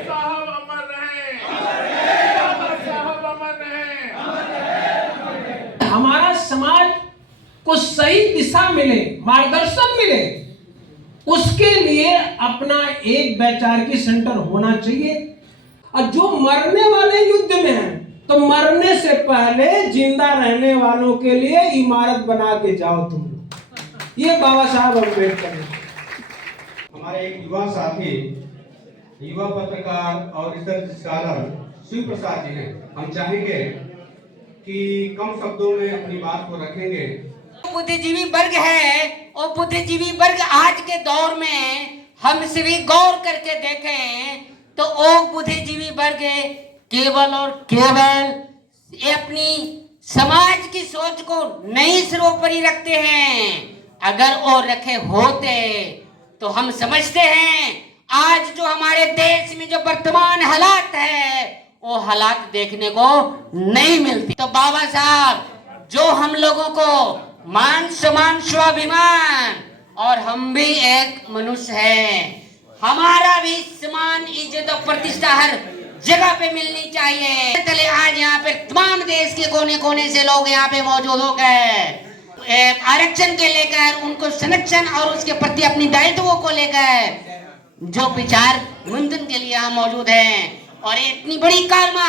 साहब अमर रहे, साहब अमर रहे। हमारा समाज को सही दिशा मिले, मार्गदर्शन मिले, उसके लिए अपना एक वैचारिक सेंटर होना चाहिए। और जो मरने वाले युद्ध में हैं, तो मरने से पहले जिंदा रहने वालों के लिए इमारत बना के जाओ तुम लोग। ये बाबा साहब अम्बेडकर। हमारे एक युवा साथी, युवा पत्रकार और रिसर्च स्कॉलर शिव प्रसाद जी हैं। हम चाहेंगे कि कम शब्दों में अपनी बात को रखेंगे। बुद्धिजीवी वर्ग है, और बुद्धिजीवी वर्ग आज के दौर में हम सभी गौर करके देखें तो वो बुद्धिजीवी वर्ग केवल और केवल अपनी समाज की सोच को नई सर्वोपरि रखते हैं। अगर वो रखे होते तो हम समझते हैं आज जो हमारे देश में जो वर्तमान हालात है वो हालात देखने को नहीं मिलती। तो बाबा साहब जो हम लोगों को मान सम्मान स्वाभिमान, और हम भी एक मनुष्य हैं, हमारा भी सम्मान इज्जत और प्रतिष्ठा हर जगह पे मिलनी चाहिए। चले आज यहाँ पे तमाम देश के कोने कोने से लोग यहाँ पे मौजूद हो गए, आरक्षण के लेकर उनको संरक्षण और उसके प्रति अपनी दायित्वों को लेकर जो विचार मंथन के लिए यहाँ मौजूद हैं। और इतनी बड़ी कारमा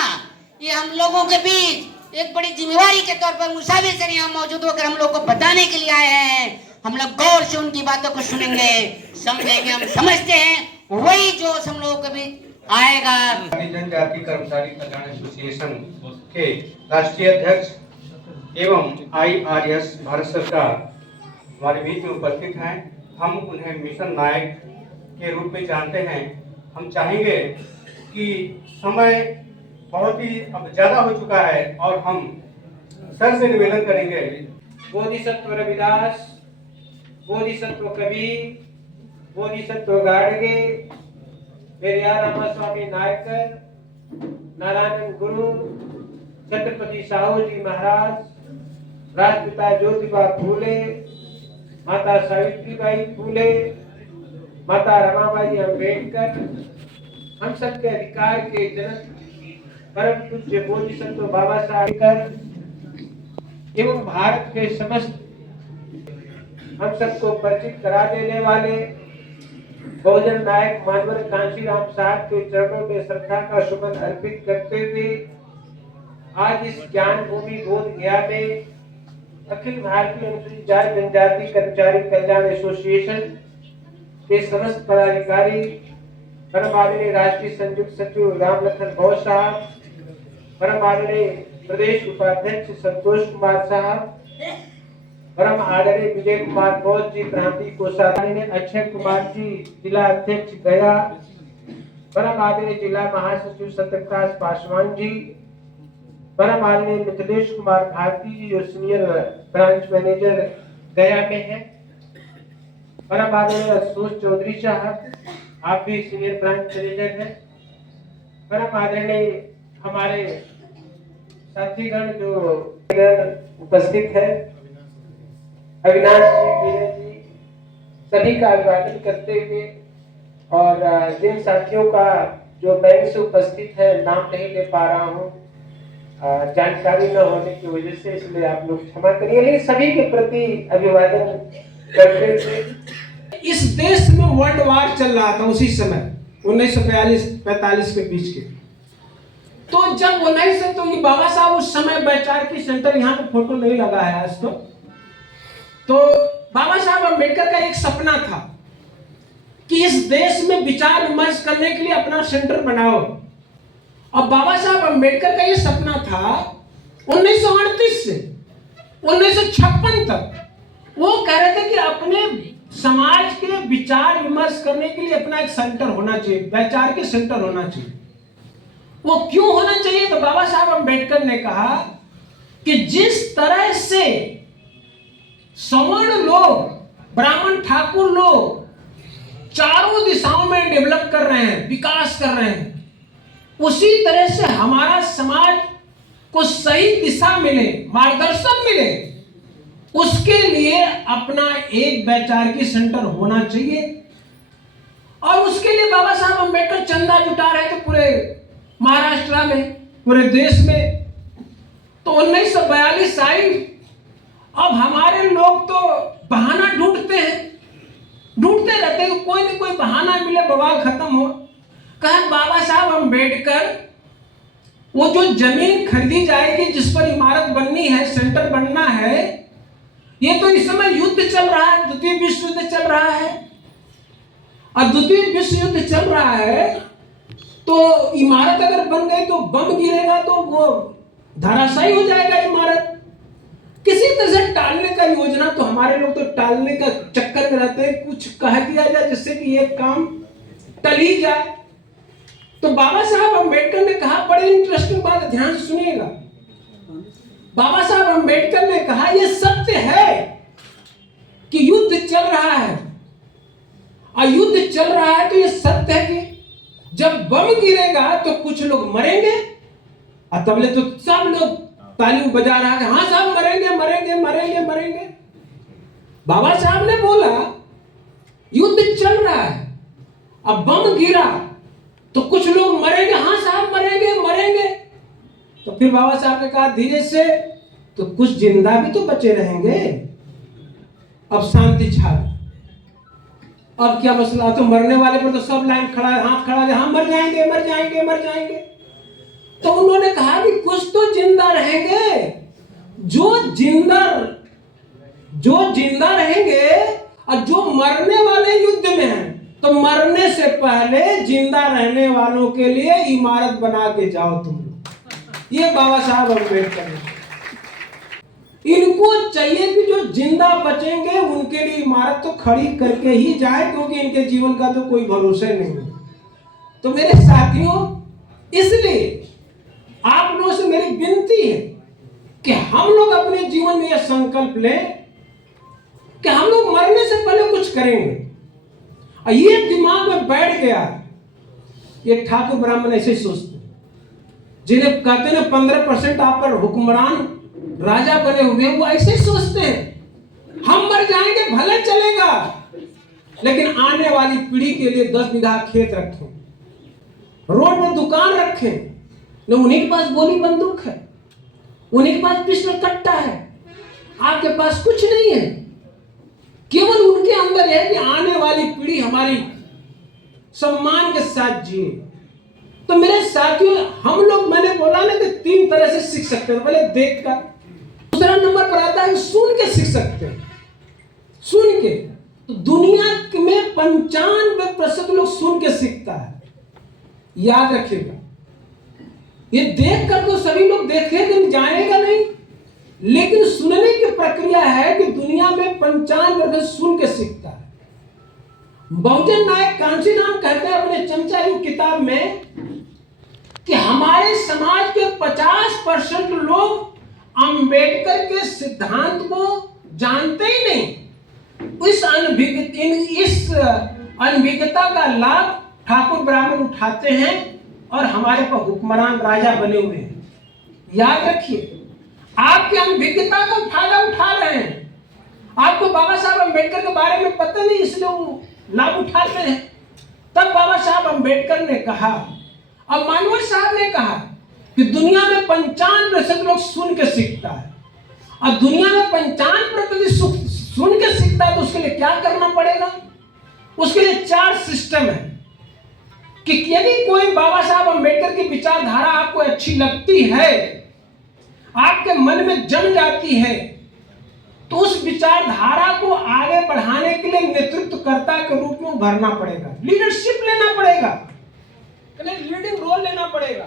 ये हम लोगों के बीच एक बड़ी जिम्मेवारी के तौर पर मुसाफिर से यहाँ मौजूद होकर हम लोग को बताने के लिए आए हैं। हम लोग गौर से उनकी बातों को सुनेंगे, समझेंगे। हम समझते हैं वही जो हम लोगों के बीच आएगा। जनजाति कर्मचारी कल्याण एसोसिएशन के राष्ट्रीय अध्यक्ष एवं IRS भारत सरकार हमारे बीच में उपस्थित हैं। हम उन्हें मिशन नायक के रूप में जानते हैं। हम चाहेंगे कि समय बहुत ही अब ज्यादा हो चुका है और हम सर से निवेदन करेंगे। बोधिसत्व रविदास, बोधिसत्व कबीर, बोधिसत्व गाडगे, पेरियार रामास्वामी नायकर, नारायण गुरु, छत्रपति साहू जी महाराज, राष्ट्रपिता ज्योतिबा फूले, माता सावित्रीबाई फूले, माता रमाबाई अंबेडकर, हम सबके अधिकार के जनक परम पूज्य बोधिसत्व बाबा साहब एवं भारत के समस्त हम सबको परिचित करा देने वाले बहुजन नायक मानवर कांशीराम साहब के चरणों में श्रद्धा का सुमन अर्पित करते हुए आज इस ज्ञान भूमि बोध गया में अखिल भारतीय अनुसूचित जाति जनजाति कर्मचारी कल्याण एसोसिएशन के समस्त पदाधिकारी, परम आदरणीय राष्ट्रीय संयुक्त सचिव राम लखन गौर साहब, परम आदरणीय प्रदेश उपाध्यक्ष संतोष कुमार साहब, परम आदरणीय विजय कुमार बोस जी प्रांतीय कोषाध्यक्ष, अक्षय कुमार जी जिला अध्यक्ष गया, परम आदरणीय जिला महासचिव सत्यप्रकाश पासवान जी, परम आदरणीय मिथिलेश कुमार भारती जी जो सीनियर ब्रांच मैनेजर गया में है, परम आदरणीय आशुतोष चौधरी साहब आप भी सीनियर ब्रांच मैनेजर हैं, परम आदरणीय हमारे साथीगण जो उपस्थित है, अविनाश जी, विनय जी, सभी का अभिवादन करते हुए और जिन साथियों का जो बैंक से उपस्थित है नाम नहीं ले पा रहा हूँ जानकारी न होने की वजह से, इसलिए आप लोग क्षमा करिए, लेकिन सभी के प्रति अभिवादन करते हुए इस देश में वर्ल्ड वार चल रहा था उसी समय 1945 के बीच के। तो जब 19 से तो ये बाबा साहब उस समय वैचारिक सेंटर, यहाँ पे फोटो नहीं लगा है आज तो बाबा साहब अम्बेडकर का एक सपना था कि इस देश में विचार विमर्श करने के लिए अपना सेंटर बनाओ। और बाबा साहब अम्बेडकर का ये सपना था 1938 से 1956 तक वो कह रहे थे कि अपने समाज के विचार विमर्श करने के लिए अपना एक सेंटर होना चाहिए, वैचारिक सेंटर होना चाहिए। वो क्यों होना चाहिए? तो बाबा साहब अम्बेडकर ने कहा कि जिस तरह से सवर्ण लोग, ब्राह्मण ठाकुर लोग चारों दिशाओं में डेवलप कर रहे हैं, विकास कर रहे हैं, उसी तरह से हमारा समाज को सही दिशा मिले, मार्गदर्शन मिले, उसके लिए अपना एक वैचारिक सेंटर होना चाहिए। और उसके लिए बाबा साहब अम्बेडकर चंदा जुटा रहे थे पूरे महाराष्ट्र में, पूरे देश में। तो 1942 आई। अब हमारे लोग तो बहाना ढूंढते रहते हैं, कोई न कोई बहाना मिले, बवाल खत्म हो। कहा बाबा साहब अम्बेडकर वो जो जमीन खरीदी जाएगी जिस पर इमारत बननी है, सेंटर बनना है, ये तो इस समय युद्ध चल रहा है, द्वितीय विश्व युद्ध चल रहा है। और द्वितीय विश्व युद्ध चल रहा है तो इमारत अगर बन गई तो बम गिरेगा तो वो धराशायी हो जाएगा इमारत। किसी तरह से टालने का योजना, तो हमारे लोग तो टालने का चक्कर में रहते हैं, कुछ कह दिया जाए जिससे कि ये काम टल ही जाए। तो बाबा साहब अम्बेडकर ने कहा, बड़े इंटरेस्टिंग बात, ध्यान से सुनिएगा। बाबा साहब अम्बेडकर ने कहा यह सत्य है कि युद्ध चल रहा है, और युद्ध चल रहा है तो यह सत्य है कि जब बम गिरेगा तो कुछ लोग मरेंगे, और तबले तो सब लोग ताली बजा रहा है, हाँ साहब मरेंगे मरेंगे मरेंगे मरेंगे। बाबा साहब ने बोला युद्ध चल रहा है, अब बम गिरा तो कुछ लोग मरेंगे, हाँ साहब मरेंगे मरेंगे। तो फिर बाबा साहब ने कहा धीरे से, तो कुछ जिंदा भी तो बचे रहेंगे। अब शांति छा गई। अब क्या मसला, तो मरने वाले पर तो सब लाइन खड़ा है, हाथ खड़ा है, हाँ मर जाएंगे मर जाएंगे मर जाएंगे। तो उन्होंने कहा कि कुछ तो जिंदा रहेंगे, जो जिंदा रहेंगे, और जो मरने वाले युद्ध में हैं, तो मरने से पहले जिंदा रहने वालों के लिए इमारत बना के जाओ तुम लोग। ये बाबा साहब अम्बेडकर ने, इनको चाहिए कि जो जिंदा बचेंगे उनके लिए इमारत तो खड़ी करके ही जाए, क्योंकि इनके जीवन का तो कोई भरोसा नहीं। तो मेरे साथियों, इसलिए आप लोगों से मेरी विनती है कि हम लोग अपने जीवन में यह संकल्प लें कि हम लोग मरने से पहले कुछ करेंगे। और ये दिमाग में बैठ गया, ये ठाकुर ब्राह्मण ऐसे सोचते, जिन्हें कहते हैं 15% आप पर हुक्मरान राजा बने हुए, वो ऐसे सोचते हैं हम मर जाएंगे भले चलेगा, लेकिन आने वाली पीढ़ी के लिए 10 बीघा खेत रखें, रोड पर दुकान रखें। न उन्हीं के पास गोली बंदूक है, उन्हीं के पास पिस्टल कट्टा है, आपके पास कुछ नहीं है। केवल उनके अंदर है कि आने वाली पीढ़ी हमारी सम्मान के साथ जिए। तो मेरे साथियों, हम लोग, मैंने बोला ना कि 3 तरह से सीख सकते हैं। पहले देख कर, दूसरा नंबर पर आता है सुन के सीख सकते हैं। सुन के, तो दुनिया में 95% लोग सुन के सीखता है, याद रखिएगा। ये देख कर तो सभी लोग देखेंगे, जानेगा नहीं, लेकिन सुनने की प्रक्रिया है कि दुनिया में 95% सुन के सीखता है। बहुजन नायक कांशीराम कहते हैं अपने चमचायु किताब में कि हमारे समाज के 50% लोग अंबेडकर के सिद्धांत को जानते ही नहीं। इस अनभिज्ञता का लाभ ठाकुर ब्राह्मण उठाते हैं और हमारे पर हुक्मरान राजा बने हुए हैं। याद रखिए, आपके अनभिज्ञता का फायदा उठा रहे हैं। आपको बाबा साहब अम्बेडकर के बारे में पता नहीं, इसलिए वो लाभ उठाते हैं। तब बाबा साहब अम्बेडकर ने कहा, अब मानवर साहब ने कहा कि दुनिया में 95% लोग सुन के सीखता है, और दुनिया में 95% सुन के सीखता है, तो उसके लिए क्या करना पड़ेगा? उसके लिए 4 सिस्टम है कि यदि कोई बाबा साहब अम्बेडकर की विचारधारा आपको अच्छी लगती है, आपके मन में जम जाती है, तो उस विचारधारा को आगे बढ़ाने के लिए नेतृत्वकर्ता के रूप में उभरना पड़ेगा, लीडरशिप लेना पड़ेगा, लीडिंग रोल लेना पड़ेगा।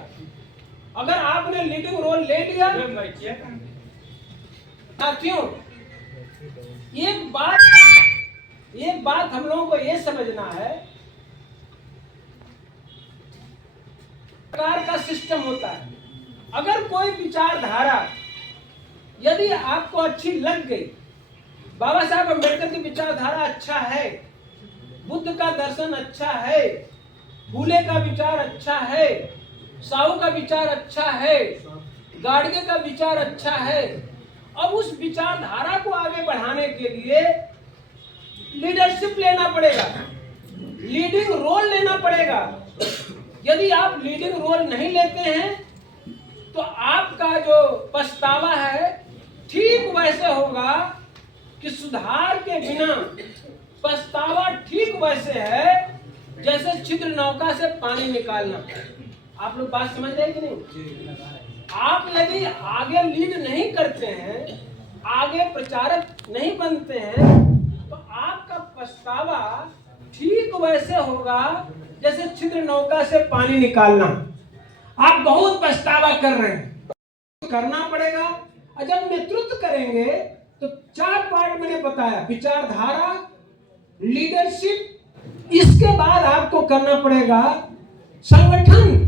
अगर आपने लीडिंग रोल ले लिया, साथियों एक बात हम लोगों को ये समझना है, प्रकार का सिस्टम होता है। अगर कोई विचारधारा यदि आपको अच्छी लग गई, बाबा साहब अम्बेडकर की विचारधारा अच्छा है, बुद्ध का दर्शन अच्छा है, फूले का विचार अच्छा है, साहू का विचार अच्छा है, गाडगे का विचार अच्छा है, अब उस विचारधारा को आगे बढ़ाने के लिए लीडरशिप लेना पड़ेगा, लीडिंग रोल लेना पड़ेगा। यदि आप लीडिंग रोल नहीं लेते हैं तो आपका जो पछतावा है ठीक वैसे होगा कि सुधार के बिना पछतावा ठीक वैसे है जैसे छिद्र नौका से पानी निकालना। आप लोग बात समझ रहे हैं कि नहीं? आप यदि आगे लीड नहीं करते हैं, आगे प्रचारक नहीं बनते हैं, तो आपका पछतावा ठीक वैसे होगा जैसे छिद्र नौका से पानी निकालना। आप बहुत पछतावा कर रहे हैं, करना पड़ेगा। और जब नेतृत्व करेंगे तो 4 पार्ट मैंने बताया, विचारधारा, लीडरशिप, इसके बाद आपको करना पड़ेगा संगठन,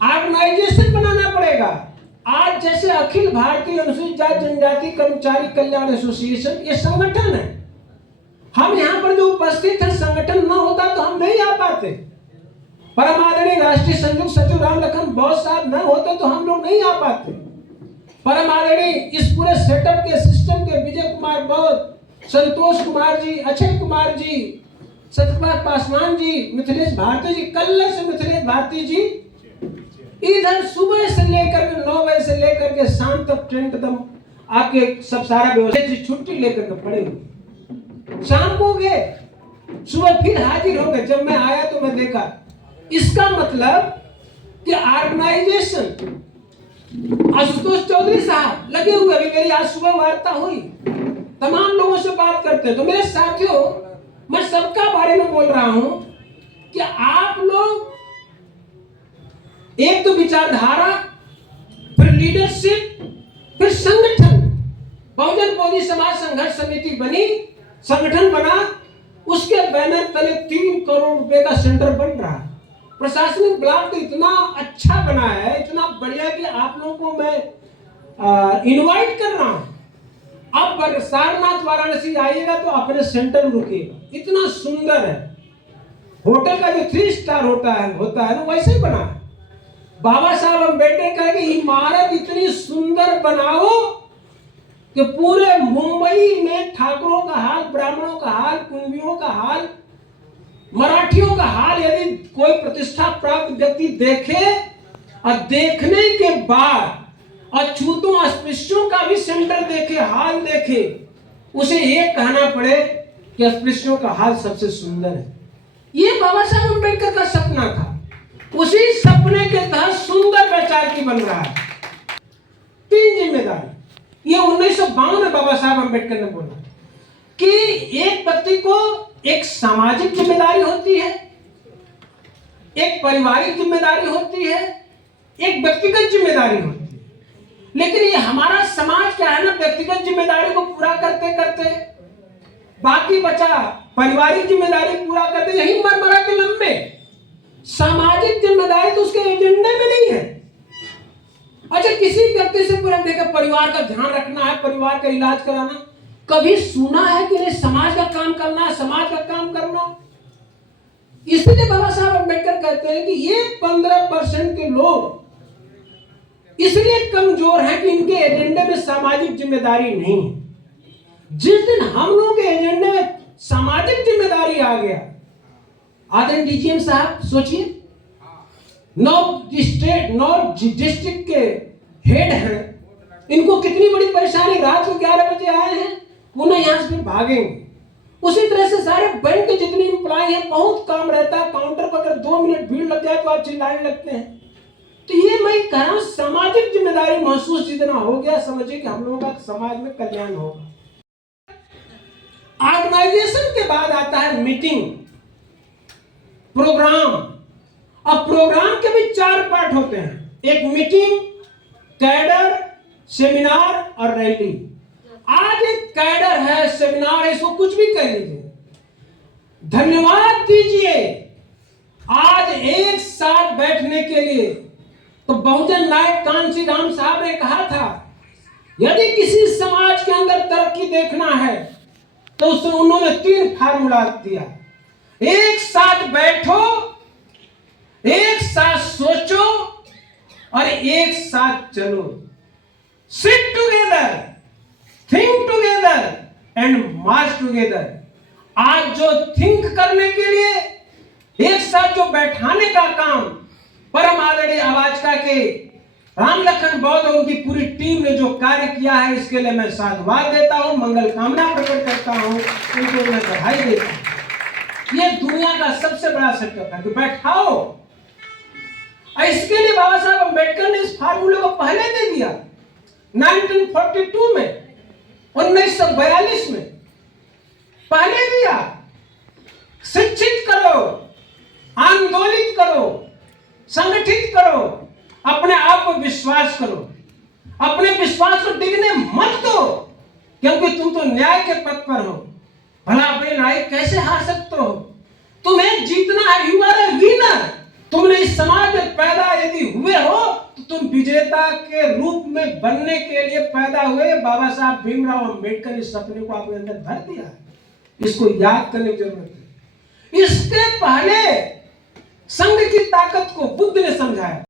ऑर्गेनाइजेशन बनाना पड़ेगा। आज जैसे अखिल भारतीय अनुसूचित जाति जनजाति कर्मचारी कल्याण एसोसिएशन, ये संगठन है। हम यहाँ पर जो उपस्थित है, संगठन ना होता तो हम नहीं आ पाते। परमादरणीय राष्ट्रीय संयुक्त सचिव राम लखन बौद्ध साहब न होते तो हम लोग नहीं आ पाते। परमादरणीय इस पूरे सेटअप के सिस्टम के विजय कुमार बौद्ध, संतोष कुमार जी, अक्षय कुमार जी, सत्यपाल पासवान जी, मिथिलेश भारती जी, कल से मिथिलेश भारती जी इधर सुबह से लेकर के 9 बजे से लेकर के शाम तक टेंट दम आके सब सारा व्यवस्था छुट्टी लेकर के पड़े हुए, शाम को गए, सुबह फिर हाजिर हो गए। जब मैं आया तो मैं देखा, इसका मतलब कि ऑर्गेनाइजेशन, आशुतोष चौधरी साहब लगे हुए। अभी मेरी आज सुबह वार्ता हुई, तमाम लोगों से बात करते हैं। तो मेरे साथियों, मैं सबका बारे में बोल रहा हूं कि आप लोग एक तो विचारधारा, फिर लीडरशिप, फिर संगठन। बहुजन बोधि समाज संघर्ष समिति बनी, संगठन बना, उसके बैनर तले 3 करोड़ रुपए का सेंटर बन रहा है। प्रशासनिक ब्लॉक तो इतना अच्छा बना है, इतना बढ़िया कि आप लोगों को मैं इनवाइट कर रहा हूं। आप सारनाथ वाराणसी आइएगा तो अपने सेंटर में रुकिएगा, इतना सुंदर है। होटल का जो 3 स्टार होता है ना, वैसे ही बना है। बाबा साहब अम्बेडकर कहे कि इमारत इतनी सुंदर बनाओ कि पूरे मुंबई में ठाकुरों का हाल, ब्राह्मणों का हाल, कुंभियों का हाल, मराठियों का हाल यदि कोई प्रतिष्ठा प्राप्त व्यक्ति देखे और देखने के बाद अछूतों अस्पृश्यों का भी सेंटर देखे, हाल देखे, उसे ये कहना पड़े कि अस्पृश्यों का हाल सबसे सुंदर है। ये बाबा साहब अम्बेडकर का सपना था। उसी सपने के तहत सुंदर प्रचार की बन रहा है। 3 जिम्मेदारी, ये 1952 में बाबा साहब अम्बेडकर ने बोला कि एक व्यक्ति को एक सामाजिक जिम्मेदारी होती है, एक पारिवारिक जिम्मेदारी होती है, एक व्यक्तिगत जिम्मेदारी होती है। लेकिन ये हमारा समाज क्या है ना, व्यक्तिगत जिम्मेदारी को पूरा करते करते बाकी बचा पारिवारिक जिम्मेदारी पूरा करते यही मर के लंबे। सामाजिक जिम्मेदारी तो उसके एजेंडे में नहीं है। अच्छा, किसी व्यक्ति से पूरा देखा परिवार का ध्यान रखना है, परिवार का इलाज कराना, कभी सुना है कि नहीं समाज का काम करना है, समाज का काम करना। इसलिए बाबा साहब अम्बेडकर कहते हैं कि ये 15% के लोग इसलिए कमजोर हैं कि इनके एजेंडे में सामाजिक जिम्मेदारी नहीं है। जिस दिन हम लोग के एजेंडे में सामाजिक जिम्मेदारी आ गया, आदरणीय डीजीएम साहब सोचिए, 9 डिस्ट्रिक्ट के हेड हैं, इनको कितनी बड़ी परेशानी, रात को 11 बजे आए हैं, पुनः यहां से फिर भागेंगे। उसी तरह से सारे बैंक के जितने एम्प्लॉय हैं, बहुत काम रहता है, काउंटर पर अगर 2 मिनट भीड़ लग जाए तो आप चिल्लाने लगते हैं। तो ये मैं कह रहा हूं, सामाजिक जिम्मेदारी महसूस जितना हो गया, समझिए कि हम लोगों का समाज में कल्याण होगा। ऑर्गेनाइजेशन के बाद आता है मीटिंग, प्रोग्राम। अब प्रोग्राम के भी 4 पार्ट होते हैं। एक मीटिंग, कैडर, सेमिनार और रैली। आज एक कैडर है, सेमिनार है, इसको कुछ भी कह लीजिए, धन्यवाद दीजिए। आज एक साथ बैठने के लिए तो बहुजन नायक कांची राम साहब ने कहा था, यदि किसी समाज के अंदर तरक्की देखना है तो उसमें उन्होंने 3 फार्मूला दिया। एक साथ बैठो, एक साथ सोचो और एक साथ चलो। Sit together, think together and March together. आज जो थिंक करने के लिए, एक साथ जो बैठाने का काम परम आदरणीय आवाजका के राम लखन बौद्ध और उनकी पूरी टीम ने जो कार्य किया है, इसके लिए मैं साधुवाद देता हूं, मंगल कामना प्रकट करता हूं, उनको मैं बधाई देता हूं। ये दुनिया का सबसे बड़ा सेटअप है कि बैठाओ। और इसके लिए बाबा साहब अम्बेडकर ने इस फार्मूले को पहले दे दिया 1942 में, 1942 में पहले दिया। शिक्षित करो, आंदोलित करो, संगठित करो, अपने आप को विश्वास करो, अपने विश्वास को डिगने मत दो, क्योंकि तुम तो न्याय के पथ पर हो। भला अपने न्याय कैसे हार सकते हो? तुम्हें जीतना है, यू आर ए विनर। तुमने इस समाज में पैदा यदि हुए हो तो तुम विजेता के रूप में बनने के लिए पैदा हुए। बाबा साहब भीमराव अंबेडकर इस सपने को आपके अंदर भर दिया है, इसको याद करने की जरूरत है। इसके पहले संघ की ताकत को बुद्ध ने समझाया।